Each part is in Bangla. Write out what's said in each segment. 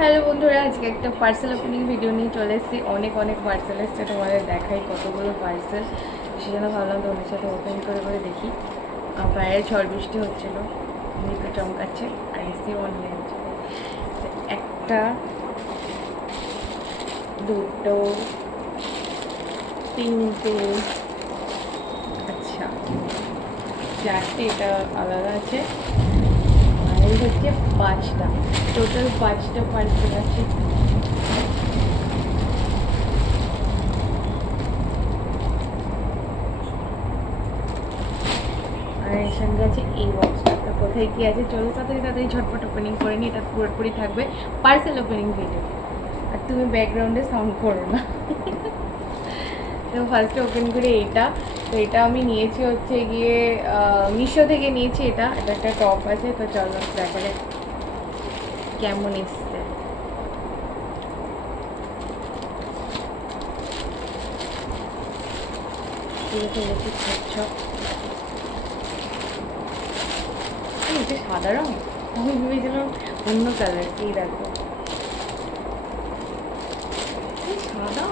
হ্যালো বন্ধুরা, আজকে একটা পার্সেল ওপেনিং ভিডিও নিয়ে চলে এসেছি। অনেক অনেক পার্সেল এসছে, তোমাদের দেখাই কতগুলো পার্সেল সেজন্য ভাবলাম তোমাদের সাথে ওপেন করে করে দেখি। বাইরে ঝড় বৃষ্টি হচ্ছিল মৃত্যু চমকাচ্ছে, আর এসি অন হয়ে একটা, দুটো, তিনটে আচ্ছা চারটে, এটা আলাদা আছে। এই হচ্ছে পাঁচটা। টোটাল পাঁচটা পার্সেল আছে। আর এর সঙ্গে আছে এই বক্সটা তো কোথায় কি আছে? চলো তাড়াতাড়ি তাড়াতাড়ি, ঝটপট ওপেনিং করে নিই। এটা পুরোপুরি থাকবে। পার্সেল ওপেনিং ভিডিও আর তুমি ব্যাকগ্রাউন্ডে সাউন্ড করো না। তো ফার্স্টে ওপেন করি এটা। তো এটা আমি নিয়েছি হচ্ছে গিয়ে মিশো থেকে নিয়েছি এটা। এটা একটা টপ আছে, তো চলো ব্যাপারে কেমন এসছে? সাদা রঙ আমি ভেবেছিলাম অন্য কালার এই দেখো। সাদা?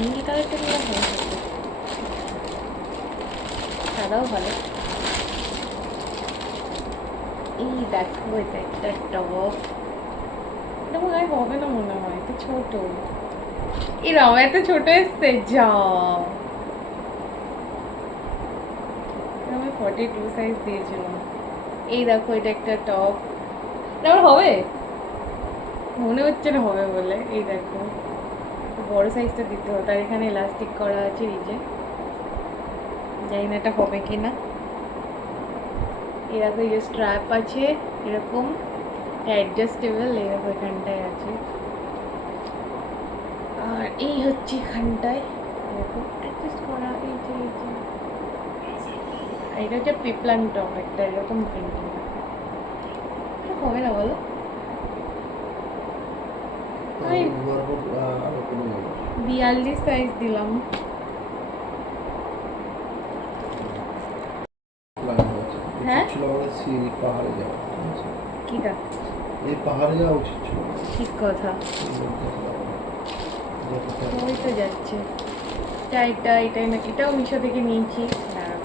নীল কালারটা নিয়ে ভালো থাকবে সাদাও ভালো এই দেখো, এটা একটা টপ এটা মনে হয় হবে না মনে হয় এত ছোট এত ছোট এসছে যা ফর্টি টু সাইজ দিয়েছিলাম এই দেখো, এটা একটা টপ এটা আমার হবে? মনে হচ্ছে না হবে বলে, এই দেখো। বড় সাইজটা দিতে হতো আর এখানে ইলাস্টিক করা আছে এই যে। জানি না এটা হবে কি না এরকম এই যে স্ট্র্যাপ আছে এরকম অ্যাডজাস্টেবল এরকম এখানটায় আছে। আর এই হচ্ছে এখানটায় এরকম অ্যাডজাস্ট করা এই যে এই যে। এটা হচ্ছে পিপলান টপ একটা এরকম প্রিন্টিং হবে না বলো? বিয়াল্লিশ সাইজ দিলাম। হ্যাঁ? পাহাড়ে ঠিক কথা। যাচ্ছে। এটা এটাই না, এটাও মিশো থেকে নিয়েছি দাঁড়াও।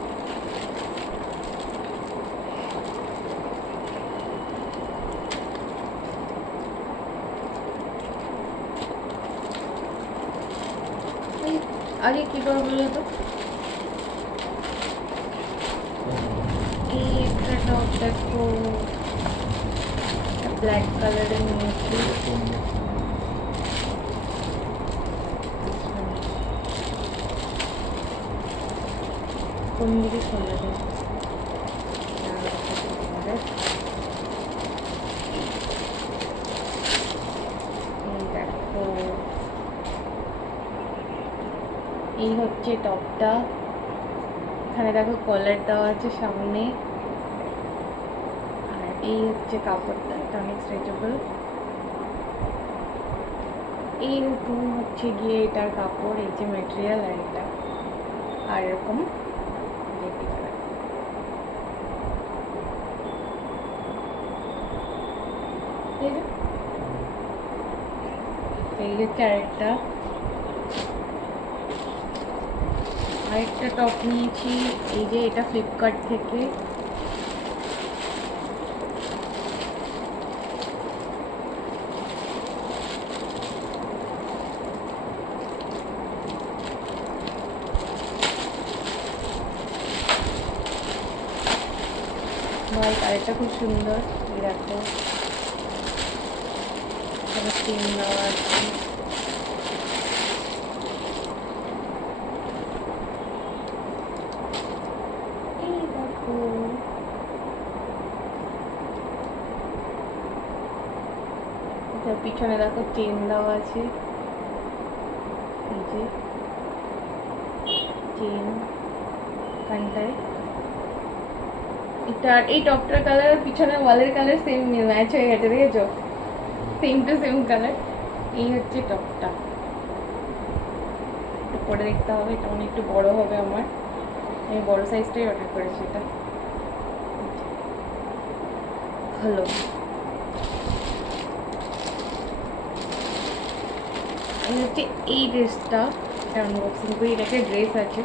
এই আগে কি করে বলল তো এই একটা টপ দেখো ব্ল্যাক কালারের নিয়েছি কোন দিকে খোলা যায় এই দেখো এই হচ্ছে টপটা। এখানে দেখো কলার দেওয়া আছে সামনে। আর এই হচ্ছে কাপড়টা, এটা অনেক স্ট্রেচেবল এইরকম হচ্ছে গিয়ে এটার কাপড়, এই যে মেটেরিয়াল আর এটা। আর এরকম। এই হচ্ছে আরেকটা। আরেকটা টপ নিয়েছি, এই যে এটা ফ্লিপকার্ট থেকে। হোয়াইট আরেকটা খুব সুন্দর দেখো। স্টিম দেওয়া আছে এই দেখো এটার পিছনে দেখো চেন দেওয়া আছে। এই চেন এখানটায় এটার এই টপটার কালার আর পিছনের ওয়ালের কালার সেম ম্যাচ হয়ে গেছে, দেখেছ? সেম টু সেম কালার এই হচ্ছে টপটা। একটু পরে দেখতে হবে, এটা অনেক একটু বড় হবে আমার। আমি বড় সাইজটাই অর্ডার করেছি এটা। হলো হচ্ছে এই ড্রেসটা এটা আনবক্সিং করি এটা একটা ড্রেস আছে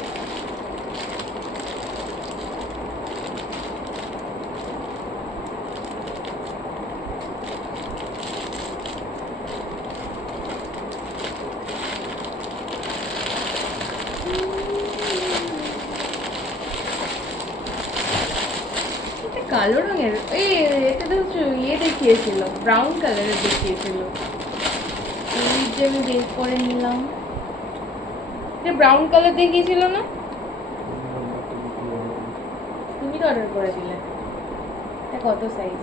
এটা কালো রঙের এই এটা তো হচ্ছে ইয়ে দেখিয়েছিল ব্রাউন কালারের দেখিয়েছিল আমি বের করে নিলাম। এটা ব্রাউন কালার দেখিয়েছিল না? তুমি তো অর্ডার করে দিলে এটা কত size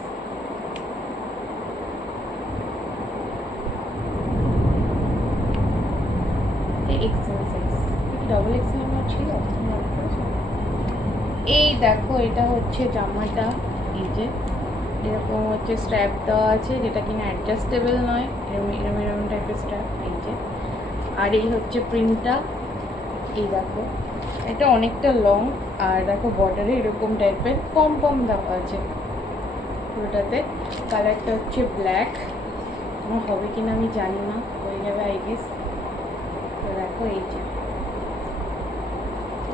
XL size double XL আমার ছিল? এই দেখো, এটা হচ্ছে জামাটা। এই যে এরকম হচ্ছে স্ট্র্যাপ দেওয়া আছে, যেটা কিনা অ্যাডজাস্টেবল নয় এরকম এরকম এরকম টাইপের স্ট্র্যাপ এই যে। আর এই হচ্ছে প্রিন্টটা, এই দেখো। এটা অনেকটা লং আর দেখো বর্ডারে এরকম টাইপের কম কম দেওয়া আছে। পুরোটাতে। কালারটা হচ্ছে ব্ল্যাক আমার হবে কিনা আমি জানি না, হয়ে যাবে আই গেস তো দেখো এই যে।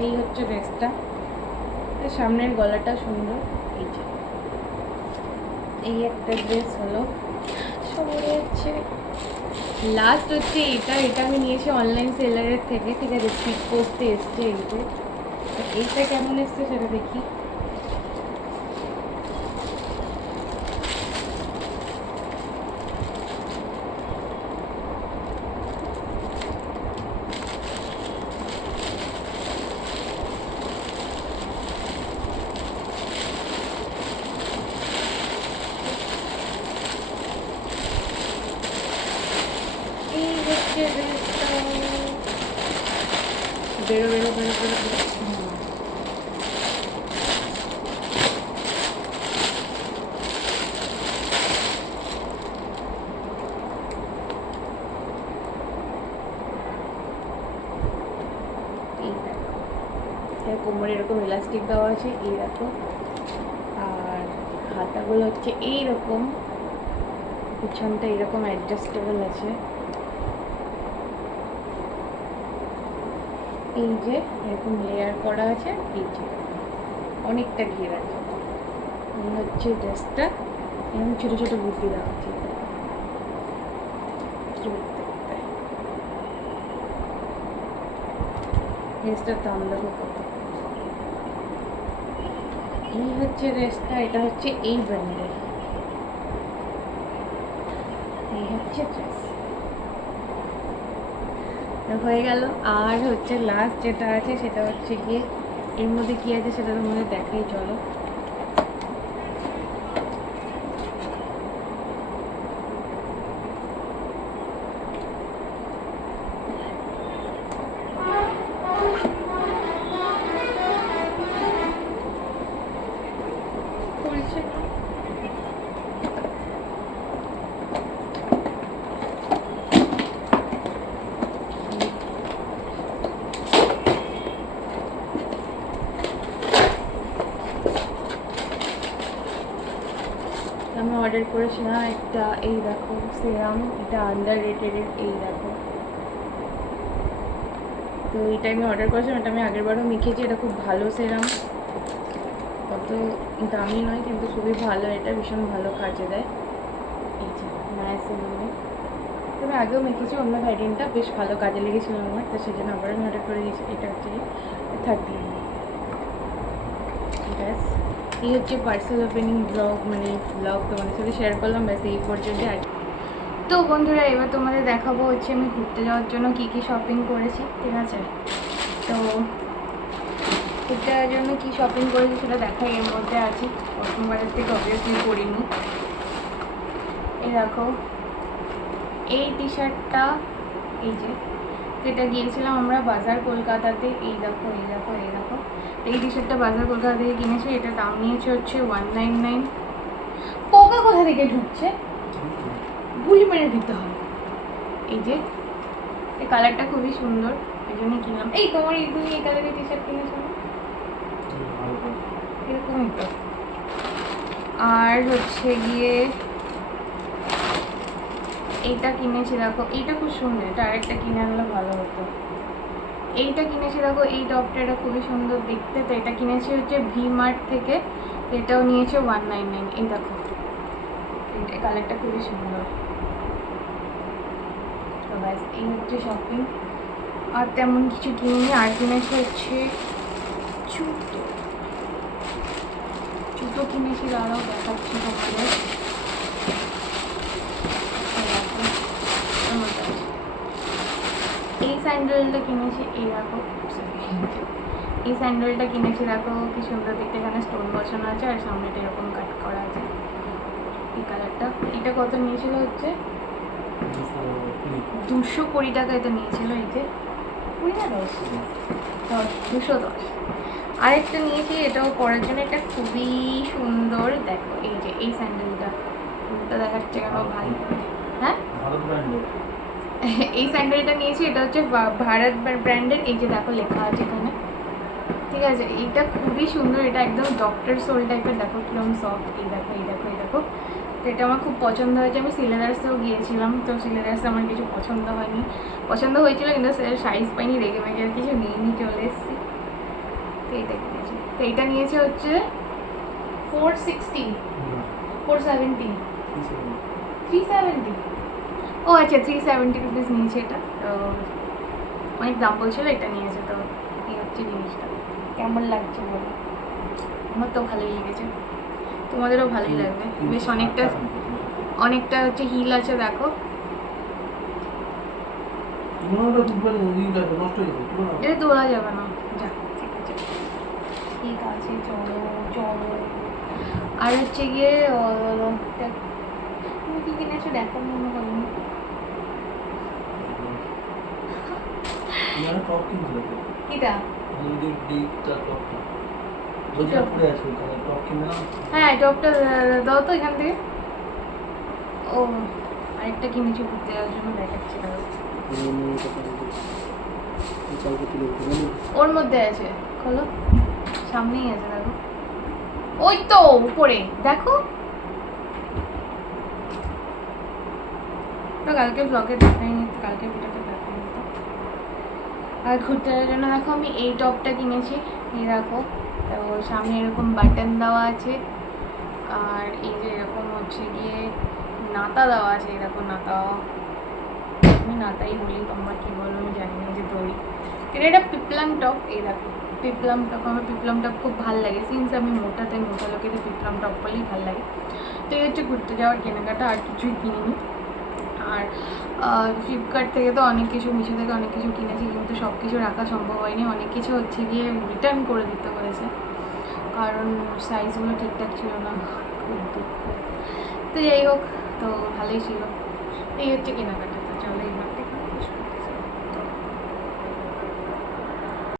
এই হচ্ছে ড্রেসটা সামনের গলাটা সুন্দর। এই একটা ড্রেস হলো। সবাই হচ্ছে লাস্ট হচ্ছে এটা এটা আমি নিয়েছি অনলাইন সেলারের থেকে, ঠিক আছে স্পিড পোস্টে এসছে এইটা। এইটা কেমন এসছে সেটা দেখি এই হচ্ছে ড্রেসটা বেরো বেরো বেরো বেরো কোমরে এরকম ইলাস্টিক দেওয়া আছে, এই দেখো। আর হাতাগুলো হচ্ছে এইরকম। পিছনটা এরকম অ্যাডজাস্টেবল আছে। এই যে, এরকম লেয়ার করা আছে, এই যে। অনেকটা ঘের আছে। এই হচ্ছে ড্রেসটা এরকম ছোটো ছোটো বুদ্ধি দেওয়া আছে। ড্রেসটার দাম দেখো কত এই হচ্ছে ড্রেসটা এটা হচ্ছে এই ব্র্যান্ডের এই হচ্ছে ড্রেস হয়ে গেল। আর হচ্ছে লাস্ট যেটা আছে সেটা হচ্ছে গিয়ে এর মধ্যে কী আছে সেটা তোমাদের দেখাই, চলো খুলছে না। আমি অর্ডার করেছিলাম একটা এই দেখো সিরাম এটা আন্ডার রেটেডের এই দেখো। তো এটা আমি অর্ডার করেছিলাম, এটা আমি আগেরবারও মেখেছি, এটা খুব ভালো সিরাম অত দামি নয়, কিন্তু খুবই ভালো, এটা ভীষণ ভালো কাজে দেয়। এই যে সেরামে তবে আগেও মেখেছি, অন্য ভাইডিনটা বেশ ভালো কাজে লেগেছিল আমার, তো সেই জন্য আবার আমি অর্ডার করে দিয়েছি, এটা হচ্ছে থার্টি ব্যাস। এই হচ্ছে পার্সেল ওপেনিং ব্লগ মানে ব্লগ তোমাদের সাথে শেয়ার করলাম, ব্যাস এই পর্যন্ত আর তো বন্ধুরা, এবার তোমাদের দেখাবো হচ্ছে আমি ঘুরতে যাওয়ার জন্য কী কী শপিং করেছি, ঠিক আছে? তো ঘুরতে যাওয়ার জন্য কী শপিং করেছি সেটা দেখাই, এর মধ্যে আছে। প্রথমবারের থেকে অবভিয়াসলি করিনি। এই দেখো, এই টি শার্টটা এই যে যেটা গিয়েছিলাম আমরা বাজার কলকাতাতে এই দেখো এই দেখো এই দেখো এই টি শার্টটা বাজার কলকাতা থেকে কিনেছি এটা দাম নিয়েছে হচ্ছে ওয়ান নাইন নাইন পোকা কোথা থেকে ঢুকছে? গুলি মেরে দিতে হবে। এই যে এই কালারটা খুবই সুন্দর এই জন্য কিনলাম। এই তোমার এই তুমি এই কালারের টি শার্ট কিনেছো এরকমই তো। আর হচ্ছে গিয়ে এইটা কিনেছি দেখো, এইটা খুব সুন্দর, এটা আরেকটা কিনে আনলে ভালো হতো। এইটা কিনেছি দেখো, এই টপটা এটা খুবই সুন্দর দেখতে, তো এটা কিনেছি হচ্ছে ভি মার্ট থেকে এটাও নিয়েছে ওয়ান নাইন নাইন এই দেখো। এই কালারটা খুবই সুন্দর। ব্যাস, এই হচ্ছে শপিং আর তেমন কিছু কিনিনি, আর কিনেছি হচ্ছে জুতো। জুতো কিনেছি দাঁড়াও, দেখাচ্ছি তোমাদের এই দেখো, এর মধ্যে আছে। এই স্যান্ডেলটা কিনেছি, এই দেখো, এই স্যান্ডেলটা কিনেছি, দেখো, কি সুন্দর দেখতে। এখানে স্টোন বসানো আছে আর সামনেটা এরকম কাট করা আছে। এই কালারটা এটা কত নিয়েছিল হচ্ছে? দুশো কুড়ি টাকা এটা নিয়েছিল এই যে কুড়ি না দশ? দশ, দুশো আরেকটা নিয়েছি, এটাও পরার জন্য। এটা খুবই সুন্দর। দেখো, এই যে, এই স্যান্ডেলটা। দেখাচ্ছে কেন ভাই হ্যাঁ? এই স্যান্ডেলটা নিয়েছি এটা হচ্ছে ভারত ব্র্যান্ডের এই যে দেখো লেখা আছে এখানে। ঠিক আছে এইটা খুবই সুন্দর এটা একদম ডক্টর সোল টাইপের দেখো কিরম সফট এই দেখো এই দেখো এই দেখো। তো এটা আমার খুব পছন্দ হয়েছে আমি সিলেদার্সেও গিয়েছিলাম তো সিলেদার্সে আমার কিছু পছন্দ হয়নি। পছন্দ হয়েছিল কিন্তু সাইজ পাইনি রেগে মেগে আর কিছু নিয়ে নিয়ে চলে এসেছি। তো এইটা কিনেছি। তো এইটা নিয়েছে হচ্ছে four sixty four seventy three seventy ও আচ্ছা থ্রি সেভেন্টি রুপিস নিয়েছে এটা। তো অনেক দাম বলছিল এটা নিয়েছে। তো এই হচ্ছে জিনিসটা। কেমন লাগছে বলো? আমার তো ভালোই লেগেছে। তোমাদেরও ভালোই লাগবে। বেশ অনেকটা অনেকটা হচ্ছে হিল আছে দেখো। হয় হয়ে এটা তোলা যাবে না। যা ঠিক আছে। ঠিক আছে চলো চলো। আর হচ্ছে গিয়ে তুমি কি কিনেছো? দেখো মনে করিনি ইয়ার টপ কিনছিল কিটা? নদীর ডিপটা টপটা রোজা পড়ে আছে ওখানে টপ কিনে হ্যাঁ টপটা দাও তো এখান থেকে। ও আরেকটা কিনেছি ঘুরতে যাওয়ার জন্য দেখাচ্ছি ওর মধ্যে আছে খোলো। সামনেই আছে দেখো। ওই তো উপরে দেখো। তো কালকে ব্লগে দেখাইনি কালকে ভিডিওতে তো আর ঘুরতে যাওয়ার জন্য দেখো আমি এই টপটা কিনেছি। এই দেখো, তো সামনে এরকম বাটন দেওয়া আছে। আর এই যে এরকম হচ্ছে গিয়ে নাতা দেওয়া আছে, এই দেখো নাতা আমি নাতাই বলি, তোমরা কি বলো, আমি জানি না যে দড়ি। এটা একটা পিপলাম টপ, এই দেখো, পিপলাম টপ, আমার পিপলাম টপ খুব ভালো লাগে। সিন্স আমি মোটাতে মোটা লোকেদের পিপলাম টপ বলেই ভালো লাগে। তো এই হচ্ছে ঘুরতে যাওয়ার কেনাকাটা, আর কিছুই কিনিনি। আর ফ্লিপকার্ট থেকে তো অনেক কিছু মিশো থেকে অনেক কিছু কিনেছি, কিন্তু সব কিছু রাখা সম্ভব হয়নি। অনেক কিছু হচ্ছে গিয়ে রিটার্ন করে দিতে হয়েছে। কারণ সাইজগুলো ঠিকঠাক ছিল না। খুব দুঃখ। তো যাই হোক, তো ভালোই ছিল। এই হচ্ছে কেনাকাটা।